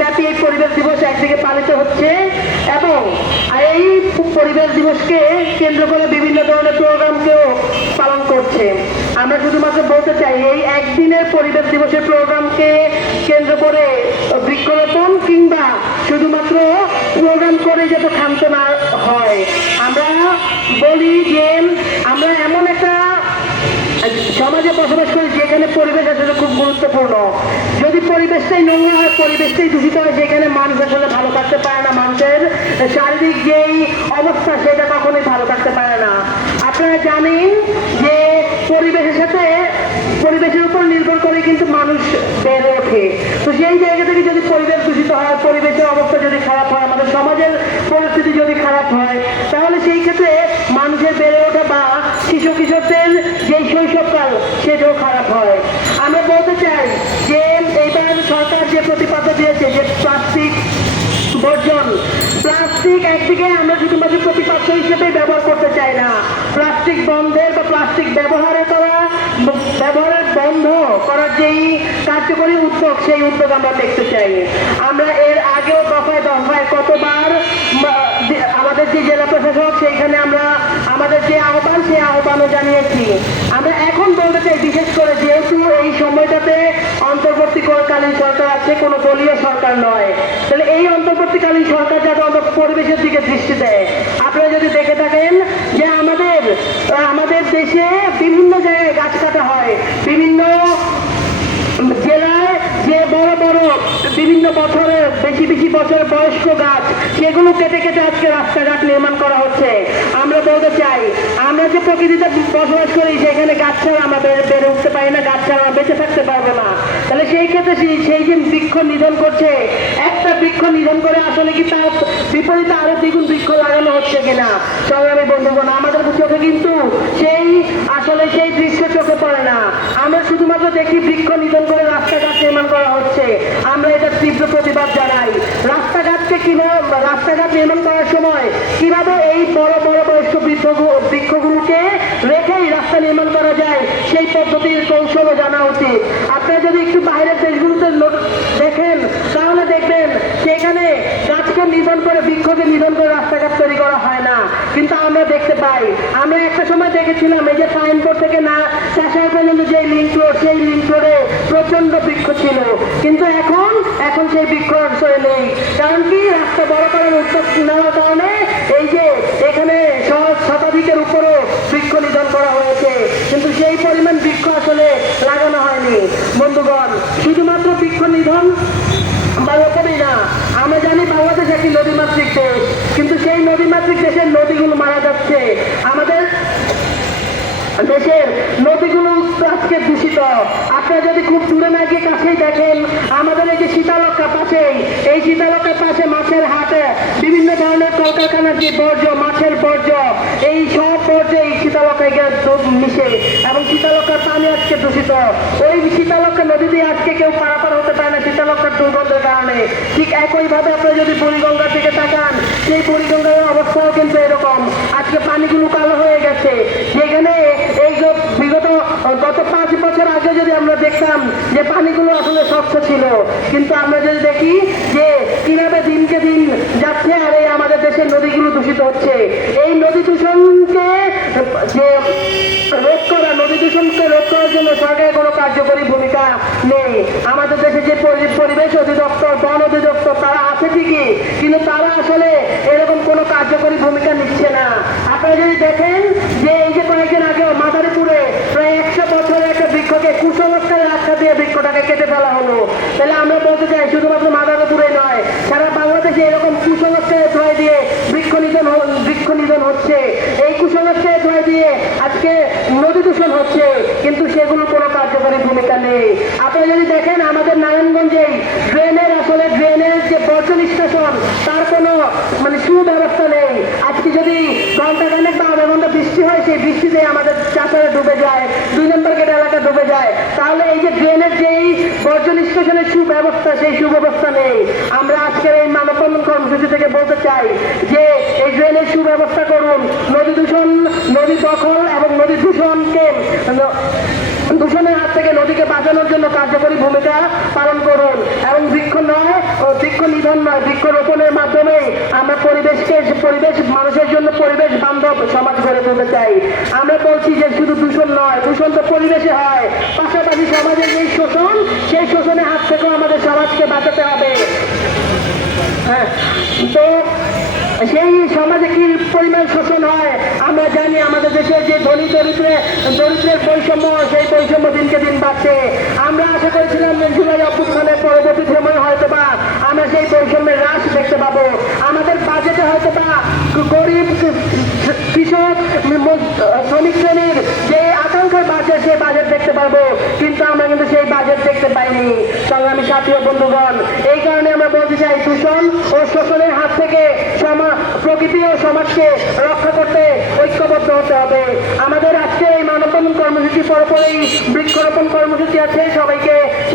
ব্যাপী এই পরিবেশ দিবস একদিকে পালিত হচ্ছে এবং এই পরিবেশ দিবসকে কেন্দ্র করে বিভিন্ন ধরনের প্রোগ্রামকেও পালন করছে। আমরা শুধুমাত্র বলতে চাই এই একদিনের পরিবেশ দিবসের প্রোগ্রামকে কেন্দ্র করে বৃক্ষরোপণ কিংবা শুধুমাত্র প্রোগ্রাম করে যাতে ক্ষান্ত না হয়। আমরা বলি যে আমরা এমন একটা সমাজে বসবাস করি যেখানে পরিবেশ আসলে খুব গুরুত্বপূর্ণ। যদি পরিবেশটাই নোংরা হয়, পরিবেশটাই দূষিত হয়, সেখানে মানুষ আসলে ভালো থাকতে পারে না। মানুষের শারীরিক যেই অবস্থা সেটা কখনোই ভালো থাকতে পারে না। আপনারা জানেন যে পরিবেশের সাথে পরিবেশের উপর নির্ভর করে কিন্তু মানুষ বেড়ে ওঠে। তো সেই জায়গা থেকে যদি পরিবেশ দূষিত হয়, পরিবেশের অবস্থা যদি খারাপ হয়, আমাদের সমাজের পরিস্থিতি যদি খারাপ হয়, তাহলে সেই ক্ষেত্রে মানুষের বেড়ে ওঠা বা শিশু কিশোরদের যেই শৈশবকাল সেটাও খারাপ হয়। আমরা বলতে চাই যে এইবার সরকার যে প্রতিপাদ্য দিয়েছে যে প্লাস্টিক বর্জন, প্লাস্টিক একদিকে আমরা শুধুমাত্র প্রতিপাদ্য হিসেবে ব্যবহার করতে চাই না, প্লাস্টিক বন্ধের বা প্লাস্টিক ব্যবহারের বন্ধ করার যেই কার্যকরী উদ্যোগ সেই উদ্যোগ আমরা দেখতে চাই। আমরা এর আগেও দফায় দফায় কতবার আমাদের যে জেলা প্রশাসক সেইখানে আমরা আমাদের যে আহ্বান সেই আহ্বানও জানিয়েছি। আমরা এখন বলতে চাই বিশেষ করে যেহেতু এই সময়টাতে অন্তর্বর্তীকালীন সরকার আছে, কোনো দলীয় সরকার নয়, তাহলে এই অন্তর্বর্তীকালীন সরকার যাতে পরিবেশের দিকে দৃষ্টি দেয়। আপনারা যদি দেখে থাকেন যে আমাদের দেশে বিভিন্ন জায়গায় গাছ কাটা হয়, বিভিন্ন জেলায় যে বড় বড় বিভিন্ন বছরের বেশি বছরের বয়স্ক গাছ সেগুলো কেটে কেটে আজকে রাস্তাঘাট নির্মাণ করা হচ্ছে। আমরা বলতে চাই আমরা যে প্রকৃতিতে বসবাস করি সেখানে গাছ ছাড়া আমরা বেড়ে উঠতে পারি না, গাছ ছাড়া আমরা বেঁচে থাকতে পারবো না। তাহলে সেই ক্ষেত্রে সেই যে বৃক্ষ নিধন করছে, একটা বৃক্ষ নিধন করে আসলে কি তার বিপরীতে আরো দ্বিগুণ বৃক্ষ লাগানো হচ্ছে কিনা? সংগ্রামী বন্ধুগণ, আমাদের চোখে কিন্তু আসলে সেই দৃশ্য চোখে পড়ে না। আমরা শুধুমাত্র দেখি বৃক্ষ নিধন করে রাস্তাঘাট নির্মাণ করা হচ্ছে, আমরা এটা তীব্র প্রতিবাদ জানাই। রাস্তাঘাট নির্মাণ করার সময় কিভাবে এই বড় বড় বয়স্ক বৃক্ষগুলোকে রেখেই রাস্তা নির্মাণ করা যায় সেই পদ্ধতির কৌশলও জানা উচিত। আপনারা যদি একটু বাইরের দেশগুলোতে দেখেন তাহলে দেখবেন সেখানে গাছকে নিধন করে বৃক্ষকে নিধন করে রাস্তাঘাট তৈরি করা হয় না, কিন্তু আমরা দেখতে পাই। আমরা একটা সময় দেখেছিলাম এই যে সাইনবোর্ড থেকে না চাষার পর্যন্ত যে লিঙ্ক রোড, সেই লিঙ্ক রোডে প্রচন্ড বৃক্ষ ছিল, কিন্তু এখন সেই বৃক্ষ আসলে নেই। কারণ কি? রাস্তা বড় করার উদ্যোগ নেওয়ার কারণে এই যে এখানে শতাধিকের উপরও বৃক্ষ নিধন করা হয়েছে, কিন্তু সেই পরিমাণ বৃক্ষ আসলে লাগানো হয়নি। বন্ধুগণ, শুধুমাত্র বৃক্ষ নিধন বাংলাদেশই না, আমরা জানি বাংলাদেশ একটি নদীমাতৃক দেশ, কিন্তু সেই নদীমাতৃক দেশের নদীগুলো মারা যাচ্ছে। আমাদের দেশের নদীগুলো আজকে দূষিত। আপনারা যদি খুব দূরে না গিয়ে কাছেই দেখেন, আমাদের এই যে শীতলক্ষা পাশেই, এই শীতলক্ষার পাশে মাছের হাটে বিভিন্ন ধরনের কলকারখানার যে বর্জ্য, মাছের বর্জ্য, এই সব বর্জ্য এই শীতলক্ষায় মিশে এবং শীতলক্ষার পানি আজকে দূষিত। ওই শীতলক্ষা নদী দিয়ে আজকে কেউ পারাপার হতে পারে না শীতলক্ষার দুর্গন্ধের কারণে। ঠিক একইভাবে আপনারা যদি বুড়িগঙ্গার দিকে তাকান, সেই বুড়িগঙ্গার অবস্থাও কিন্তু এরকম। আজকে পানিগুলো কালো হয়ে গেছে, যেখানে এই গত 5 বছর আগে যদি আমরা দেখতাম যে পানিগুলো আসলে স্বচ্ছ ছিল, কিন্তু আমরা যদি দেখি যে কিভাবে দিনকে দিন যাচ্ছে আর এই আমাদের দেশের নদীগুলো দূষিত হচ্ছে। এই নদী দূষণকে নদী দূষণকে রোধ করার জন্য সরকারের কোনো কার্যকরী ভূমিকা নেই। আমাদের দেশে যে পরিবেশ অধিদপ্তর, বন অধিদপ্তর তারা আছে ঠিকই, কিন্তু তারা আসলে এরকম কোনো কার্যকরী ভূমিকা নিচ্ছে না। আপনারা যদি দেখেন যে এই যে কয়েকদিন আগে মাদারীপুরে প্রায় 100 বছরের একটা বৃক্ষকে কুসংস্কারের আখ্যা দিয়ে বৃক্ষটাকে কেটে ফেলা হলো। তাহলে আমরা বলতে চাই শুধুমাত্র মাদারীপুরে নয়, সারা বাংলাদেশে এরকম কুসংস্কারের ধোঁয়া দিয়ে বৃক্ষ নিধন হচ্ছে। এই কুসংস্কারের ধোঁয়া দিয়ে আজকে নদী দূষণ হচ্ছে, কিন্তু সেগুলো কোনো কার্যকরী ভূমিকা নেই। আপনারা যদি দেখেন আমাদের নারায়ণগঞ্জেই ড্রেনের যে বর্জ্য নিষ্কাশন তার কোনো সুব্যবস্থা নেই। আজকে যদি ঘন্টাখানেক বা আধা ঘন্টা বৃষ্টি হয়, সেই বৃষ্টিতে আমাদের চাষারা ডুবে যায়, 2 নম্বর গেট এলাকা ডুবে যায়। তাহলে এই যে ড্রেনের যেই বর্জ্য নিষ্কাশনের সুব্যবস্থা, সেই সুব্যবস্থা নেই। আমরা আজকের এই মানববন্ধন কর্মসূচি থেকে বলতে চাই যে এই ড্রেনের সুব্যবস্থা করুন। নদী দূষণ, নদী দখল এবং নদী দূষণের হাত থেকে নদীকে বাঁচানোর জন্য কার্যকরী ভূমিকা পালন করুন এবং বৃক্ষ বৃক্ষ নিধন নয়, বৃক্ষরোপণের মাধ্যমে আমরা পরিবেশ মানুষের জন্য পরিবেশ বান্ধব সমাজ গড়ে তুলতে চাই। আমরা বলছি যে শুধু দূষণ নয়, দূষণ তো পরিবেশে হয়, পাশাপাশি সমাজের যে শোষণ, সেই শোষণের হাত থেকেও আমাদের সমাজকে বাঁচাতে হবে। হ্যাঁ, তো সেই সমাজে কি পরিমাণ শোষণ হয় আমরা জানি। আমাদের দেশে যে ধনী দরিদ্রের বৈষম্য, সেই বৈষম্য দিনকে দিন বাড়ছে। আমরা আশা করেছিলাম জুলাই অভ্যুত্থানের পরবর্তী সময় হয়তোবা আমরা সেই বৈষম্যের হ্রাস দেখতে পাবো। আমাদের বাজেটে হয়তোবা গরিব, কৃষক, শ্রমিক শ্রেণীর যে আকাঙ্ক্ষার বাজেট, সেই বাজেট দেখতে পাবো, কিন্তু আমরা কিন্তু সেই বাজেট দেখতে পাইনি। সংগ্রামী সাথী ও বন্ধুগণ, এই কারণে আমরা বলতে চাই, দূষণ ও শোষণের হাত থেকে প্রকৃতি ও সমাজকে রক্ষা করতে ঐক্যবদ্ধ হতে হবে। আমাদের আজকে এই মানববন্ধন কর্মসূচি পরপরই বৃক্ষরোপণ কর্মসূচি আছে। সবাইকে